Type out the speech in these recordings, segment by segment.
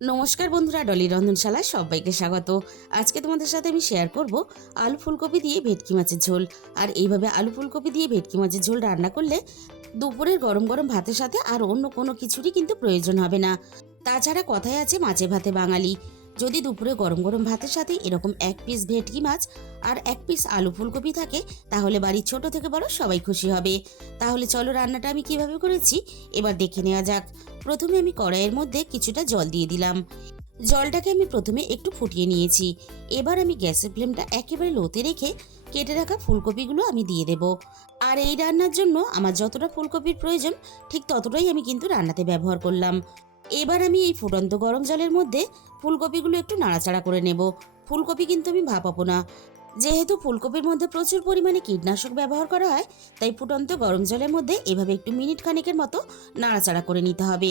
নমস্কার বন্ধুরা, ডলি রন্ধনশালায় সবাইকে স্বাগত। আজকে তোমাদের সাথে আমি শেয়ার করব আলু ফুলকপি দিয়ে ভেটকি মাছের ঝোল। আর এইভাবে আলু ফুলকপি দিয়ে ভেটকি মাছের ঝোল রান্না করলে দুপুরের গরম গরম ভাতের সাথে আর অন্য কোনো কিছুরই কিন্তু প্রয়োজন হবে না। তাছাড়া কথায় আছে মাছে ভাতে বাঙালি। যদি দুপুরে গরম গরম ভাতের সাথে এরকম এক পিস ভেটকি মাছ আর এক পিস আলু ফুলকপি থাকে, তাহলে বাড়ির ছোট থেকে বড় সবাই খুশি হবে। তাহলে চলো রান্নাটা আমি কিভাবে করেছি এবার দেখে নেওয়া যাক। প্রথমে আমি কড়াইয়ের মধ্যে কিছুটা জল দিয়ে দিলাম। জলটাকে আমি প্রথমে একটু ফুটিয়ে নিয়েছি। এবার আমি গ্যাসের ফ্লেমটা একেবারে লোতে রেখে কেটে রাখা ফুলকপিগুলো আমি দিয়ে দেব। আর এই রান্নার জন্য আমার যতটা ফুলকপির প্রয়োজন ঠিক ততটাই আমি কিন্তু রান্নাতে ব্যবহার করলাম। এবার আমি এই ফুটন্ত গরম জলের মধ্যে ফুলকপিগুলো একটু নাড়াচাড়া করে নেব। ফুলকপি কিন্তু আমি ভাপাবো না। যেহেতু ফুলকপির মধ্যে প্রচুর পরিমাণে কীটনাশক ব্যবহার করা হয়, তাই ফুটন্ত গরম জলের মধ্যে এভাবে একটু মিনিট খানেকের মতো নাড়াচাড়া করে নিতে হবে।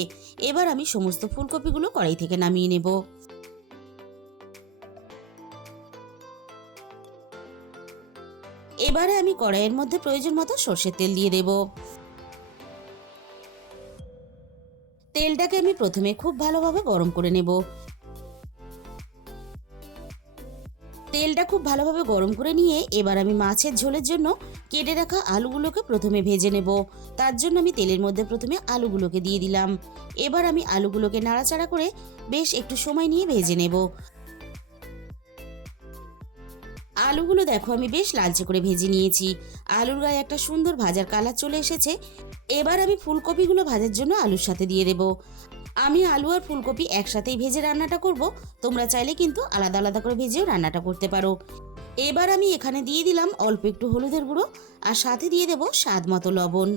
এবার আমি সমস্ত ফুলকপিগুলো কড়াই থেকে নামিয়ে নেব। এবারে আমি কড়াইয়ের মধ্যে প্রয়োজন মতো সর্ষের তেল দিয়ে দেব। তেলটাকে আমি প্রথমে খুব ভালোভাবে গরম করে নেব। তেলটা খুব ভালোভাবে গরম করে নিয়ে এবার আমি মাছের ঝোলের জন্য কেটে রাখা আলুগুলোকে প্রথমে ভেজে নেব। তার জন্য আমি তেলের মধ্যে প্রথমে আলুগুলোকে দিয়ে দিলাম। এবার আমি আলুগুলোকে নাড়াচাড়া করে বেশ একটু সময় নিয়ে ভেজে নেব। আলুগুলো দেখো আমি বেশ লালচে করে ভেজে নিয়েছি। আলুর গায়ে একটা সুন্দর ভাজার কালার চলে এসেছে। এবার আমি ফুলকপিগুলো ভাজার জন্য আলুর সাথে দিয়ে দেব। আমি আলু আর ফুলকপি একসাথেই ভেজে রান্নাটা করব। তোমরা চাইলে কিন্তু আলাদা আলাদা করে ভেজেও রান্নাটা করতে পারো। এবার আমি এখানে দিয়ে দিলাম অল্প একটু হলুদের গুঁড়ো, আর সাথে দিয়ে দেব স্বাদ মতো লবণ।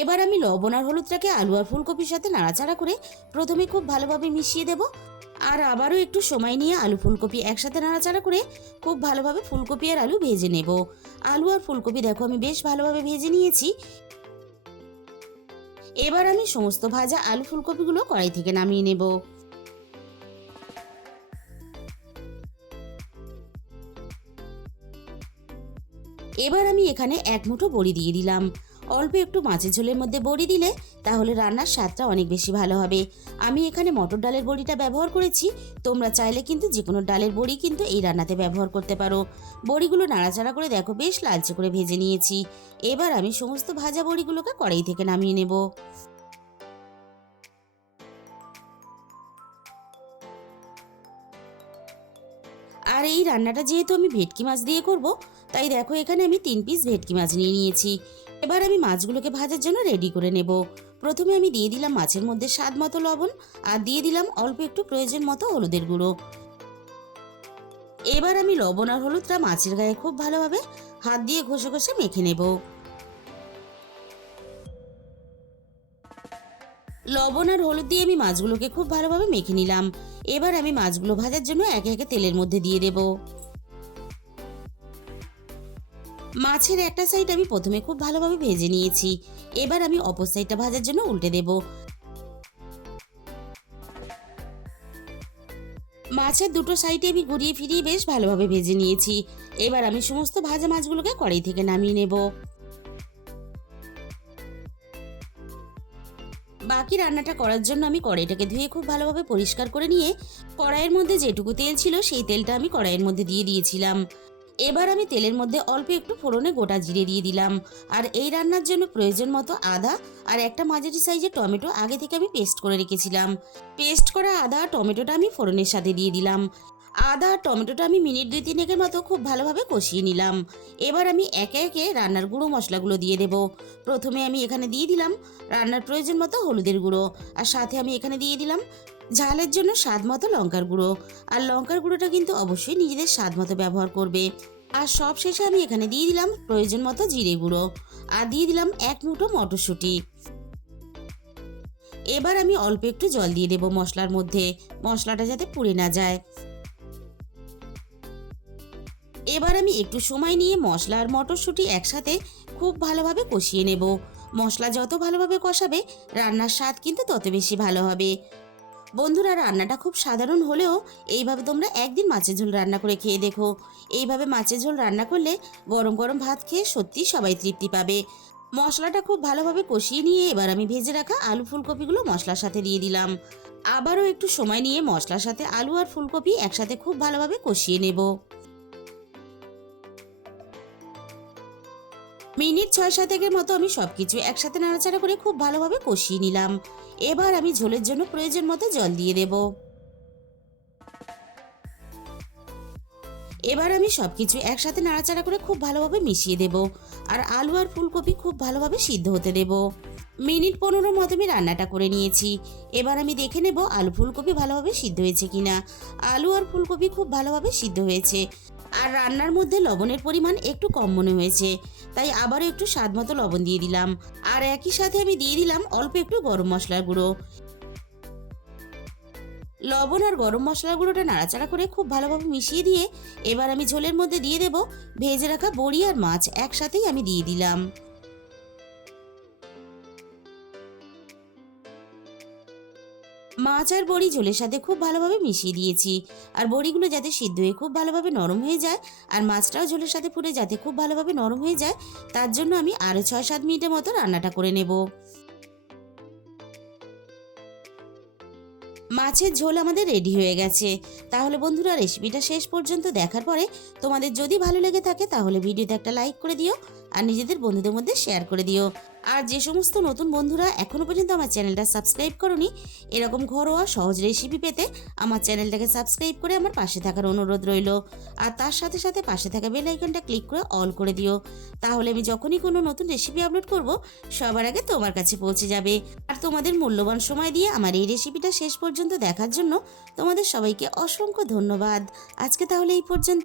এবার আমি লবণ আর হলুদটাকে আলু আর ফুলকপির সাথে নাড়াচাড়া করে প্রথমে খুব ভালোভাবে মিশিয়ে দেব। আর আবারও একটু সময় নিয়ে আলু ফুলকপি একসাথে নাড়াচাড়া করে খুব ভালোভাবে ফুলকপি আর আলু ভেজে নেব। আলু আর ফুলকপি দেখো আমি বেশ ভালোভাবে ভেজে নিয়েছি। এবার আমি সমস্ত ভাজা আলু ফুলকপিগুলো কড়াই থেকে নামিয়ে নেব। এবার আমি এখানে এক মুঠো বড়ি দিয়ে দিলাম। অল্প একটু মাছের ঝোলের মধ্যে বড়ি দিলে তাহলে রান্নার স্বাদটা অনেক বেশি ভালো হবে। আমি এখানে মটর ডালের বড়িটা ব্যবহার করেছি। তোমরা চাইলে কিন্তু যে কোনো ডালের বড়ি কিন্তু এই রান্নাতে ব্যবহার করতে পারো। বড়িগুলো নাড়াচাড়া করে দেখো বেশ লালচে করে ভেজে নিয়েছি। এবার আমি সমস্ত ভাজা বড়িগুলোকে কড়াই থেকে নামিয়ে নেব। আর এই রান্নাটা যেহেতু আমি ভেটকি মাছ দিয়ে করব, তাই দেখো এখানে আমি 3 পিস ভেটকি মাছ নিয়ে নিয়েছি। এবার আমি মাছগুলোকে ভাজার জন্য রেডি করে নেব। প্রথমে আমি দিয়ে দিলাম মাছের মধ্যে স্বাদ মতো লবণ, আর দিয়ে দিলাম অল্প একটু প্রয়োজন মতো হলুদের গুঁড়ো। এবার আমি লবণ আর হলুদটা মাছের গায়ে খুব ভালোভাবে হাত দিয়ে ঘষে ঘষে মেখে নেব। লবণ আর হলুদ দিয়ে আমি মাছগুলোকে খুব ভালোভাবে মেখে নিলাম। এবার আমি মাছগুলো ভাজার জন্য একে একে তেলের মধ্যে দিয়ে দেব। মাছের একটা সাইড আমি প্রথমে খুব ভালোভাবে ভেজে নিয়েছি। এবার আমি অপর সাইডটা ভাজার জন্য উল্টে দেব। মাছের দুটো সাইডে আমি ঘুরিয়ে ফিরিয়ে বেশ ভালোভাবে ভেজে নিয়েছি। এবার আমি সমস্ত ভাজা মাছগুলোকে কড়াই থেকে নামিয়ে নেব। বাকি রান্নাটা করার জন্য আমি কড়াইটাকে ধুয়ে খুব ভালোভাবে পরিষ্কার করে নিয়ে কড়াইয়ের মধ্যে যেটুকু তেল ছিল সেই তেলটা আমি কড়াইয়ের মধ্যে দিয়ে দিয়েছিলাম। এবার আমি তেলের মধ্যে অল্প একটু ফোড়নে গোটা জিরে দিয়ে দিলাম। আর এই রান্নার জন্য প্রয়োজন মতো আদা আর একটা মাঝারি সাইজের টমেটো আগে থেকে আমি পেস্ট করে রেখেছিলাম। পেস্ট করা আদা আর টমেটোটা আমি ফোড়নের সাথে দিয়ে দিলাম। আদা আর টমেটোটা আমি মিনিট 2-3 মতো খুব ভালোভাবে কষিয়ে নিলাম। এবার আমি একে একে রান্নার গুঁড়ো মশলাগুলো দিয়ে দেব। প্রথমে আমি এখানে দিয়ে দিলাম রান্নার প্রয়োজন মতো হলুদের গুঁড়ো, আর সাথে আমি এখানে দিয়ে দিলাম ঝালের জন্য স্বাদ মতো লঙ্কার গুঁড়ো। আর লঙ্কার গুঁড়োটা কিন্তু অবশ্যই নিজেদের স্বাদ মতো ব্যবহার করবে। আর সব শেষে আমি এখানে দিয়ে দিলাম প্রয়োজন মতো জিরে গুঁড়ো, আর দিয়ে দিলাম এক মুঠো মটরশুঁটি। এবার আমি অল্প একটু জল দিয়ে দেবো মশলার মধ্যে, মশলাটা যাতে পুড়ে না যায়। এবার আমি একটু সময় নিয়ে মশলা আর মটরশুঁটি একসাথে খুব ভালোভাবে কষিয়ে নেব। মশলা যত ভালোভাবে কষাবে রান্নার স্বাদ কিন্তু তত বেশি ভালো হবে। বন্ধুরা, রান্নাটা খুব সাধারণ হলেও এইভাবে তোমরা একদিন মাছের ঝোল রান্না করে খেয়ে দেখো। এইভাবে মাছের ঝোল রান্না করলে গরম গরম ভাত খেয়ে সত্যি সবাই তৃপ্তি পাবে। মশলাটা খুব ভালোভাবে কষিয়ে নিয়ে এবার আমি ভেজে রাখা আলু ফুলকপিগুলো মশলার সাথে দিয়ে দিলাম। আবারও একটু সময় নিয়ে মশলার সাথে আলু আর ফুলকপি একসাথে খুব ভালোভাবে কষিয়ে নেব। মিনিট 6-7 মতো আমি সবকিছু একসাথে নাড়াচাড়া করে খুব ভালোভাবে কষিয়ে নিলাম। এবার আমি ঝোলের জন্য প্রয়োজন মতো জল দিয়ে দেব। এবার আমি সবকিছু একসাথে নাড়াচাড়া করে খুব ভালোভাবে মিশিয়ে দেব আর আলু আর ফুলকপি খুব ভালোভাবে সিদ্ধ হতে দেব। মিনিট 15 মতো আমি রান্নাটা করে নিয়েছি। এবার আমি দেখে নেব আলু ফুলকপি ভালোভাবে সিদ্ধ হয়েছে কিনা। আলু আর ফুলকপি খুব ভালোভাবে সিদ্ধ হয়েছে আর রান্নার মধ্যে লবণের পরিমাণ একটু কম মনে হয়েছে, তাই আবারও একটু স্বাদ মতো লবণ দিয়ে দিলাম। আর একই সাথে আমি দিয়ে দিলাম অল্প একটু গরম মশলার গুঁড়ো। লবণ আর গরম মশলার গুঁড়োটা নাড়াচাড়া করে খুব ভালোভাবে মিশিয়ে দিয়ে এবার আমি ঝোলের মধ্যে দিয়ে দেব ভেজে রাখা বড়ি আর মাছ একসাথেই আমি দিয়ে দিলাম। মাছ আর বড়ি ঝোলের সাথে খুব ভালোভাবে মিশিয়ে দিয়েছি। আর বড়িগুলো যাতে সিদ্ধ হয়ে খুব ভালোভাবে নরম হয়ে যায় আর মাছটাও ঝোলের সাথে পুড়ে যাতে খুব ভালোভাবে নরম হয়ে যায়, তার জন্য আমি আরও 6-7 মিনিটের মতো রান্নাটা করে নেব। মাছের ঝোল আমাদের রেডি হয়ে গেছে। তাহলে বন্ধুরা, রেসিপিটা শেষ পর্যন্ত দেখার পরে তোমাদের যদি ভালো লেগে থাকে তাহলে ভিডিওতে একটা লাইক করে দিও আর নিজেদের বন্ধুদের মধ্যে শেয়ার করে দিও। আর যে সমস্ত নতুন বন্ধুরা এখনও পর্যন্ত আমার চ্যানেলটা সাবস্ক্রাইব করোনি, এরকম ঘরোয়া সহজ রেসিপি পেতে আমার চ্যানেলটাকে সাবস্ক্রাইব করে আমার পাশে থাকার অনুরোধ রইল। আর তার সাথে সাথে পাশে থাকা বেল আইকনটা ক্লিক করে অল করে দিও। তাহলে আমি যখনই কোনো নতুন রেসিপি আপলোড করব সবার আগে তোমার কাছে পৌঁছে যাবে। আর তোমাদের মূল্যবান সময় দিয়ে আমার এই রেসিপিটা শেষ পর্যন্ত দেখার জন্য তোমাদের সবাইকে অসংখ্য ধন্যবাদ। আজকে তাহলে এই পর্যন্ত।